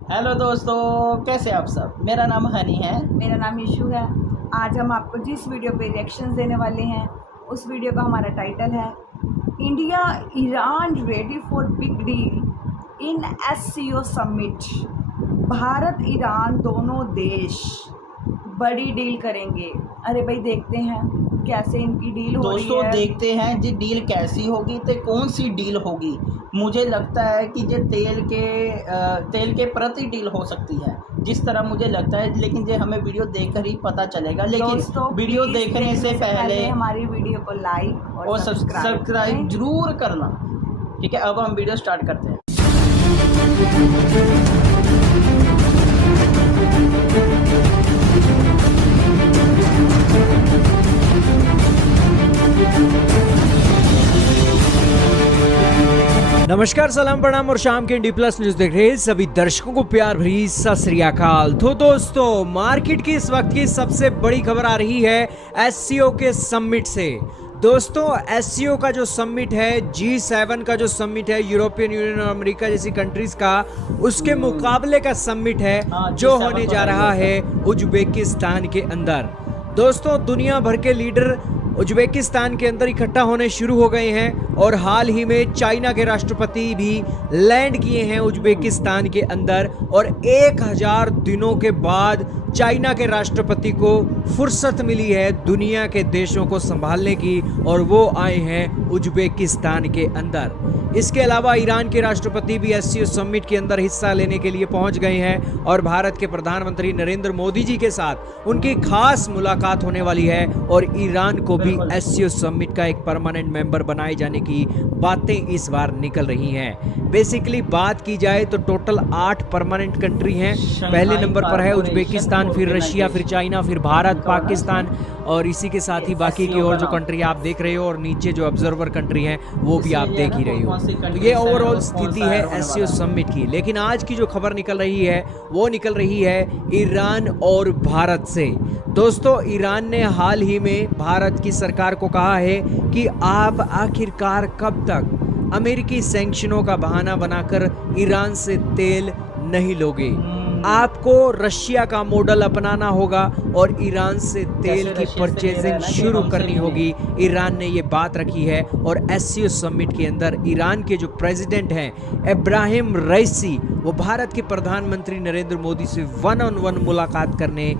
Hello दोस्तों, कैसे आप सब। मेरा नाम हनी है। मेरा नाम यशु है। आज हम आपको जिस वीडियो पे रिएक्शंस देने वाले हैं उस वीडियो का हमारा टाइटल है India Iran ready for big deal in SCO summit. Bharat Iran दोनों देश बड़ी डील करेंगे। अरे भाई, देखते हैं कैसे इनकी डील हो रही दोस्तों है। देखते हैं जी डील कैसी होगी, तो कौन सी डील होगी। मुझे लगता है कि जो तेल के प्रति डील हो सकती है, जिस तरह मुझे लगता है। लेकिन जो हमें वीडियो देखकर ही पता चलेगा। लेकिन दोस्तों, वीडियो देखने से पहले हमारी वीडियो को लाइक और सब्सक्राइब जरूर करना। ठीक है, अब हम वीडियो स्टार्ट करते हैं। नमस्कार, सलाम, प्रणाम और शाम के इंडी प्लस न्यूज देख रहे सभी दर्शकों को प्यार भरी सत श्री अकाल। तो दोस्तों, मार्केट की इस वक्त की सबसे बड़ी खबर आ रही है एससीओ के समिट से। दोस्तों, एससीओ का जो समिट है, G7 का जो समिट है, यूरोपियन यूनियन और अमेरिका जैसी कंट्रीज का, उसके मुकाबले का समिट है जो होने जा रहा है उज्बेकिस्तान के अंदर। दोस्तों, दुनिया भर के लीडर उज्बेकिस्तान के अंदर इकट्ठा होने शुरू हो गए हैं और हाल ही में चाइना के राष्ट्रपति भी लैंड किए हैं उज्बेकिस्तान के अंदर। और 1000 दिनों के बाद चाइना के राष्ट्रपति को फुर्सत मिली है दुनिया के देशों को संभालने की, और वो आए हैं उज्बेकिस्तान के अंदर। इसके अलावा ईरान के राष्ट्रपति भी एससीओ समिट के अंदर हिस्सा लेने के लिए पहुंच गए हैं और भारत के प्रधानमंत्री नरेंद्र मोदी जी के साथ उनकी खास मुलाकात होने वाली है। और ईरान को भी एससीओ समिट का एक परमानेंट मेंबर बनाए जाने की बातें इस बार निकल रही हैं। बेसिकली बात की जाए तो टोटल 8 परमानेंट कंट्री हैं। पहले नंबर पर है उज्बेकिस्तान, फिर रशिया, फिर चाइना, फिर भारत, पाकिस्तान और इसी के साथ ही बाकी की और जो कंट्री आप देख रहे हो और नीचे जो ऑब्जर्वर कंट्री हैं वो भी आप देख ही रहे हो। तो ये ओवरऑल स्थिति है एससीओ समिट की। लेकिन आज की जो खबर निकल रही है वो निकल रही है ईरान और भारत से। दोस्तों, ईरान ने हाल ही में भारत की सरकार को कहा है कि आप आखिरकार कब तक अमेरिकी सैंक्शनों का बहाना बनाकर ईरान से तेल नहीं लोगे। आपको रशिया का मॉडल अपनाना होगा और ईरान से तेल की परचेजिंग शुरू करनी होगी। ईरान ने ये बात रखी है और एससीओ समिट के अंदर ईरान के जो प्रेसिडेंट हैं इब्राहिम रईसी, वो भारत के प्रधानमंत्री नरेंद्र मोदी से 1-on-1 मुलाकात करने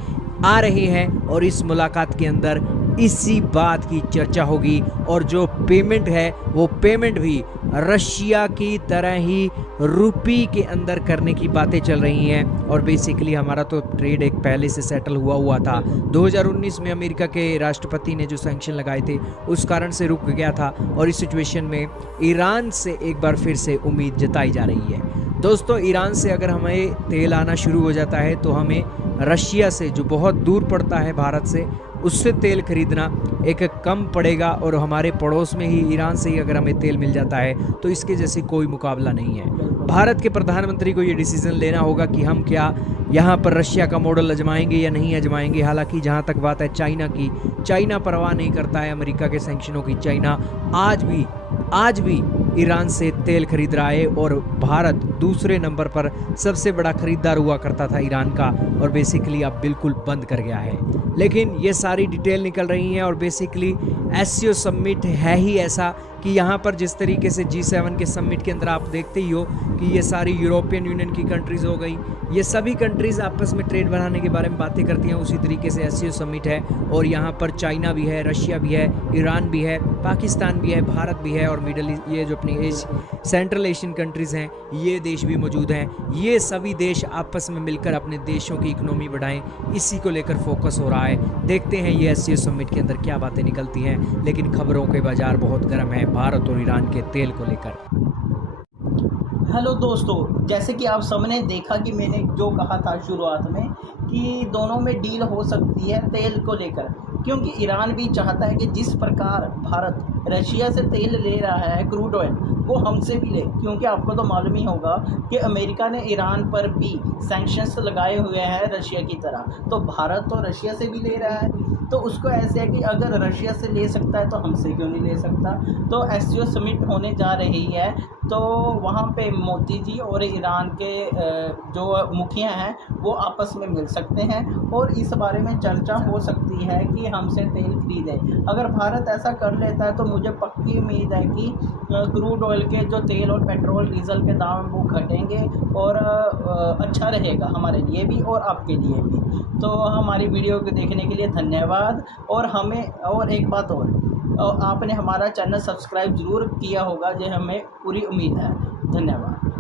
आ रहे हैं और इस मुलाकात के अंदर इसी बात की चर्चा होगी। और जो पेमेंट है वो पेमेंट भी रशिया की तरह ही रुपी के अंदर करने की बातें चल रही हैं। और बेसिकली हमारा तो ट्रेड एक पहले से सेटल हुआ था। 2019 में अमेरिका के राष्ट्रपति ने जो सैंक्शन लगाए थे उस कारण से रुक गया था और इस सिचुएशन में ईरान से एक बार फिर से उम्मीद जताई जा रही है। दोस्तों, ईरान से अगर हमें तेल आना शुरू हो जाता है तो हमें रशिया से, जो बहुत दूर पड़ता है भारत से, उससे तेल खरीदना एक कम पड़ेगा। और हमारे पड़ोस में ही ईरान से ही अगर हमें तेल मिल जाता है तो इसके जैसी कोई मुकाबला नहीं है। भारत के प्रधानमंत्री को ये डिसीजन लेना होगा कि हम क्या यहाँ पर रशिया का मॉडल आजमाएंगे या नहीं आजमाएंगे। हालांकि जहाँ तक बात है चाइना की, चाइना परवाह नहीं करता है अमेरिका के सैंक्शनों की। चाइना आज भी ईरान से तेल खरीद रहा है और भारत दूसरे नंबर पर सबसे बड़ा खरीदार हुआ करता था ईरान का, और बेसिकली अब बिल्कुल बंद कर गया है। लेकिन ये सारी डिटेल निकल रही हैं और बेसिकली एससीओ समिट है ही ऐसा कि यहाँ पर जिस तरीके से G7 के समिट के अंदर आप देखते ही हो कि ये सारी यूरोपियन यूनियन की कंट्रीज़ हो गई, ये सभी कंट्रीज़ आपस में ट्रेड बढ़ाने के बारे में बातें करती हैं। उसी तरीके से एससीओ समिट है और यहाँ पर चाइना भी है, रशिया भी है, ईरान भी है, पाकिस्तान भी है, भारत भी है और मिडल ईस्ट, ये जो अपनी सेंट्रल एशियन कंट्रीज़ हैं, ये देश भी मौजूद हैं। ये सभी देश आपस में मिलकर अपने देशों की इकोनॉमी बढ़ाएं, इसी को लेकर फोकस हो रहा है। देखते हैं ये एससीओ समिट के अंदर क्या बातें निकलती हैं। लेकिन खबरों के बाजार बहुत गर्म है भारत और ईरान के तेल को लेकर। हेलो दोस्तों, जैसे कि आप सबने देखा कि मैंने जो कहा था शुरुआत में कि दोनों में डील हो सकती है तेल को लेकर, क्योंकि ईरान भी चाहता है कि जिस प्रकार भारत रशिया से तेल ले रहा है क्रूड ऑयल, वो हमसे भी ले, क्योंकि आपको तो मालूम ही होगा कि अमेरिका ने ईरान पर भी सैंक्शंस लगाए हुए हैं रशिया की तरह, तो भारत तो रशिया से भी ले रहा है। तो उसको ऐसे है कि अगर रशिया से ले सकता है तो हमसे क्यों नहीं ले सकता। तो एससीओ समिट होने जा रही है, तो वहाँ पे मोदी जी और ईरान के जो मुखिया हैं वो आपस में मिल सकते हैं और इस बारे में चर्चा हो सकती है कि हमसे तेल खरीदें। अगर भारत ऐसा कर लेता है तो मुझे पक्की उम्मीद है कि क्रूड ऑयल के जो तेल और पेट्रोल डीज़ल के दाम वो घटेंगे और अच्छा रहेगा हमारे लिए भी और आपके लिए भी। तो हमारी वीडियो को देखने के लिए धन्यवाद। और हमें और एक बात और आपने हमारा चैनल सब्सक्राइब ज़रूर किया होगा, जो हमें पूरी उम्मीद है। धन्यवाद।